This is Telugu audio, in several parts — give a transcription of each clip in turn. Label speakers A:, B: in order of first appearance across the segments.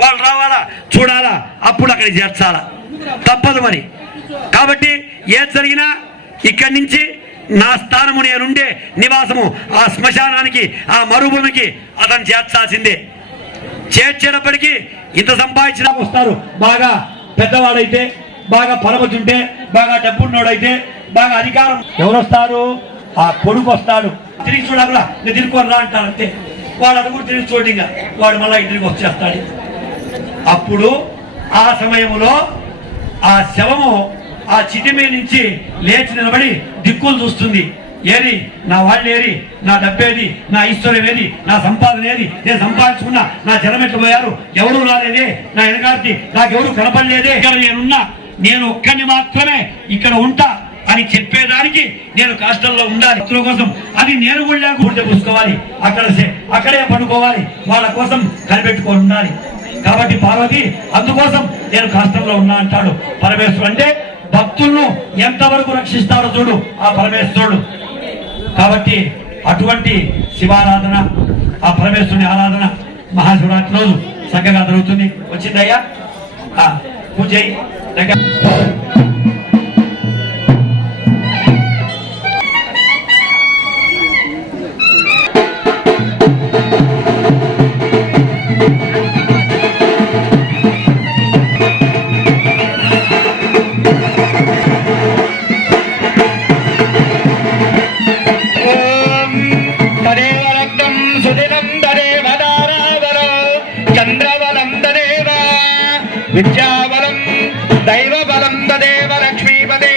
A: వాళ్ళు రావాలా? చూడాలా? అప్పుడు అక్కడికి చేర్చాలా? తప్పదు మరి. కాబట్టి ఏది జరిగినా ఇక్కడి నుంచి నా స్థానము నేనుండే నివాసము ఆ శ్మశానానికి ఆ మరుభూమికి అతను చేర్చాల్సిందే. చేర్చేటప్పటికీ ఇంత సంపాదించిన వస్తారు. బాగా పెద్దవాడైతే బాగా పరమతుంటే బాగా డబ్బున్నోడైతే బాగా అధికారం. ఎవరు వస్తారు ఆ కొడుకు వస్తాడు. తిరిగి చూడాలా? నేను తిరుక్కొని రా అంటారు అంతే. వాడు అడుగుడు తిరిగి చూడండి ఇంకా వాడు మళ్ళీ ఇంటికి వచ్చేస్తాడు అప్పుడు ఆ సమయంలో ఆ శవము ఆ చిటిమే నుంచి లేచి నిలబడి దిక్కులు చూస్తుంది. ఏది? నా వాళ్ళు ఏది? నా డబ్బేది నా ఐశ్వర్యం ఏది? నా సంపాదన ఏది? నేను సంపాదించుకున్నా నా జనం ఎట్లు పోయారు? ఎవరు రాలేదే. నా వెనకార్తి నాకెవరు కనపడలేదే. ఇక్కడ నేనున్నా. నేను ఒక్కని మాత్రమే ఇక్కడ ఉంటా. అని చెప్పేదానికి నేను కాష్టంలో ఉండాలి. భక్తుల కోసం అది నేను కూడా గుండె పూసుకోవాలి అక్కడ సే- అక్కడే పడుకోవాలి. వాళ్ళ కోసం కనిపెట్టుకొని ఉండాలి. కాబట్టి పార్వతి అందుకోసం నేను కష్టంలో ఉన్నా అంటాడు. పరమేశ్వరుడు అంటే భక్తులను ఎంతవరకు రక్షిస్తాడో చూడు. ఆ పరమేశ్వరుడు. కాబట్టి అటువంటి శివారాధన ఆ పరమేశ్వరుని ఆరాధన మహాశివరాత్రి రోజు చక్కగా జరుగుతుంది. వచ్చిందయ్యా? పూజ దగ్గర
B: రక్తం సుదినం తదేవ దారావర చంద్రబలం తదేవ విద్యాబలం దైవబలం లక్ష్మీపదే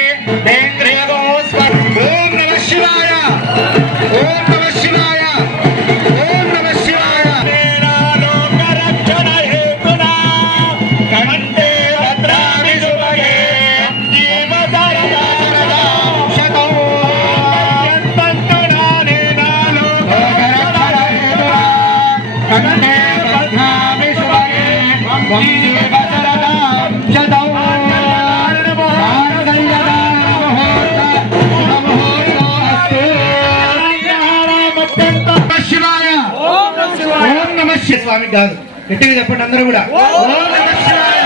B: స్వామి కాదు గట్టిగా చెప్పండి అందరూ కూడా. ఓం నమ శివాయ.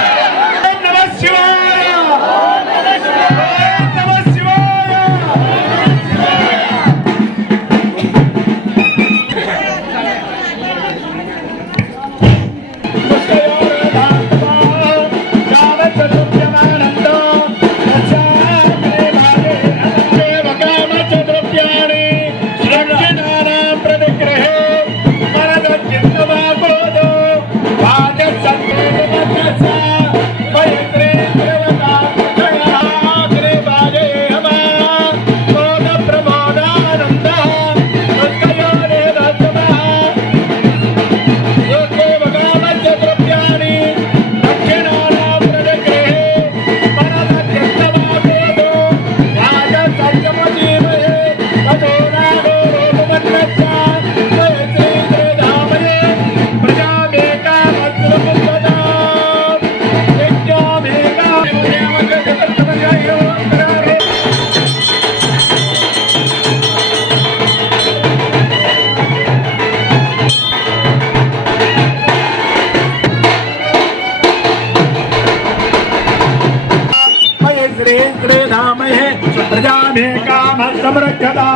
B: चक्रे धाम प्रजा में काम समृद्धता।